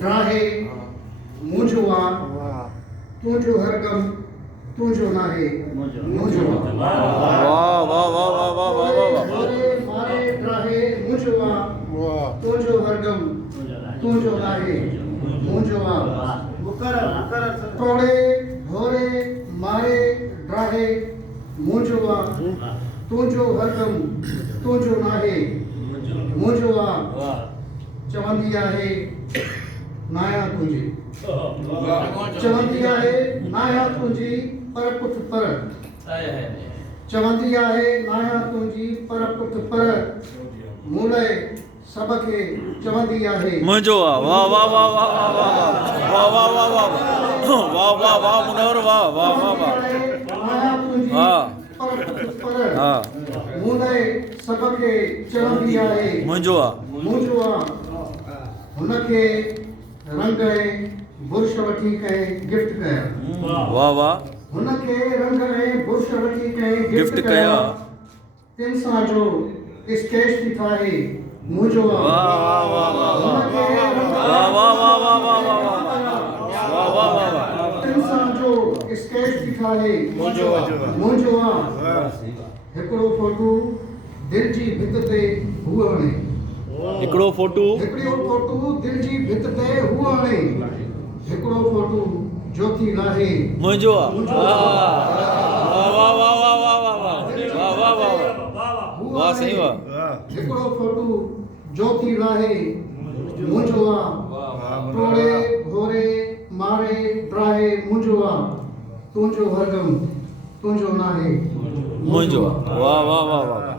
ड्राहे मुंहिंजो आ तुंहिंजो हर कम तुंहिंजो नाहे मुंहिंजो आ वाह वाह वाह वाह वाह वाह वाह वाह होरे मारे ड्राहे मुंहिंजो आ तुंहिंजो हर कम तुंहिंजो नाहे मुंहिंजो आ टोड़े होरे मारे ड्राहे मुंहिंजो आ तुंहिंजो हर कम तुंहिंजो नाहे मुंहिंजो आ चवंदी आहे नाया तुंहिंजी चवंदी आहे नाया तुंहिंजी पर पुठ पर चवंदी आहे नाया तुंहिंजी पर पुठ पर मूं लाइ सभ खे चवंदी आहे मुंहिंजो आ वाह वाह वाह वाह वाह वाह वाह वाह वाह वाह वाह वाह वाह मुनव्वर वाह वाह वाह वाह नाया तुंहिंजी हाँ। पर पुठ पर हाँ मूं लाइ सभ खे चवंदी आहे मुंहिंजो आ मुंहिंजो आ हुनखे रंग ऐं बुर्श वठी कंहिं गिफ्ट कया वाह वाह हुनखे रंग ऐं बुर्श वठी कंहिं गिफ्ट कया तिन सां जो स्केच थी ठाहे मुंहिंजो आ वाह वाह वाह वाह हुनखे रंग वाह वाह वाह वाह वाह वाह वाह वाह वाह वाह तिन सां जो स्केच थी ठाहे मुंहिंजो आ हिकिड़ो फोटू दिल जी भित ते हुअ हणे हिकिड़ो फोटू हिकिड़ो फोटू दिल जी भित ते हुअ हणे हिकिड़ो फोटू ज्योति लाहे मुंहिंजो आ वाह वाह वाह वाह वाह वाह वाह वाह वाह वाह वाह सही वाह हिकिड़ो फोटू ज्योति लाहे मुंहिंजो आ टोड़े भोरे मारे ड्राहे मुंहिंजो आ तुंहिंजो हर गम तुंहिंजो नाहे मुंहिंजो आ वाह वाह वाह वाह